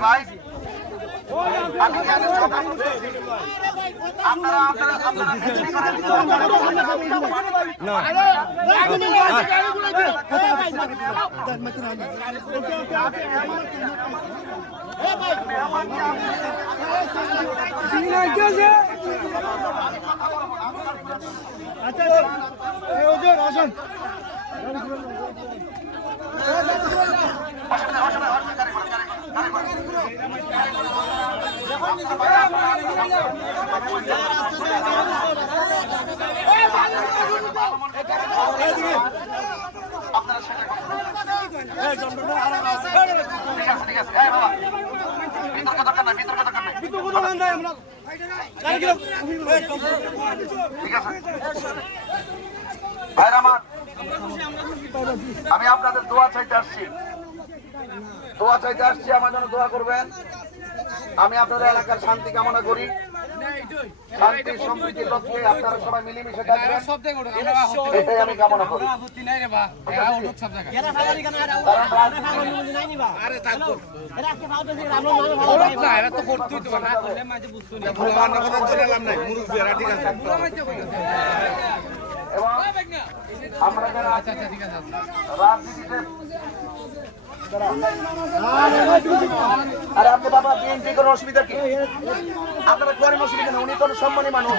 ভাই। কথা বলছেন? আমি আপনাদের দোয়া চাইতে আসছি। দোয়া চাইতে আসছি আমার জন্য দোয়া করবেন। আমি আপনাদের এলাকার শান্তি কামনা করি। শান্তি সম্প্রীতির লক্ষ্যে আপনারা সবাই মিলেমিশে থাকবেন। এটাই আমি কামনা করি। এবং আমরা যারা রাজনীতিতে আরে বাবা বিএনপি কোনো অসুবিধা কি? আপনারা অসুবিধা উনি কোনো সম্মানী মানুষ।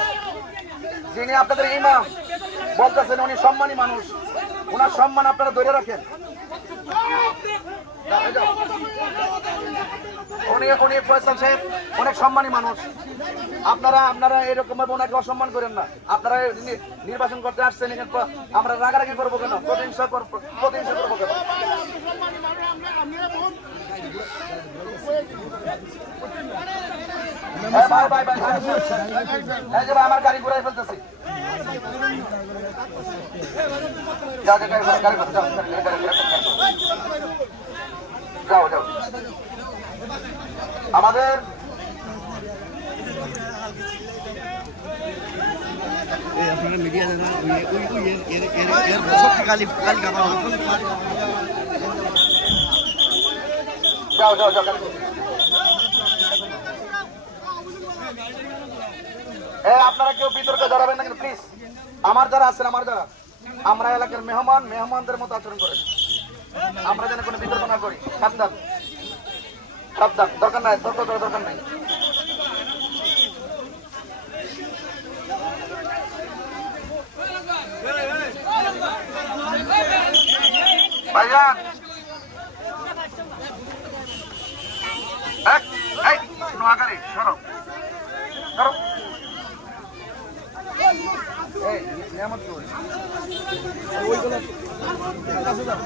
আপনাদের উনি সম্মানী মানুষ। সম্মান আপনারা রাখেন। অনেক মানুষ। আপনারা আপনারা এরকম ভাবে ওনাকে অসম্মান করেন না। আপনারা নির্বাচন করতে আসছেন আমরা রাগারাগি করব কেন? প্রতিহিংসা করব প্রতিহিংসা করব কেন এই ভাই, ভাই, ভাই, ভাই, এই যে ভাই, আমার গাড়ি ঘুরাই ফেলতেছি যাও, যাও, আমাদের মিডিয়া যাও যাও যাও গাড়ি। এ আপনারা কেউ বিতর্কে জড়াবেন না কিন্তু প্লিজ আমার যারা আছেন, আমার যারা, আমরা এলাকার মেহমান, মেহমানদের মতো আচরণ করেন। আমরা যেন কোনো বিতর্ক না করি। সাবধান। সাবধান। দরকার নাই, তর্ক করার দরকার নাই। ভাইজান। এক নোয়াখালী, সরো। সরো। এই নিয়ামত কই ওইগুলো কাছে যাও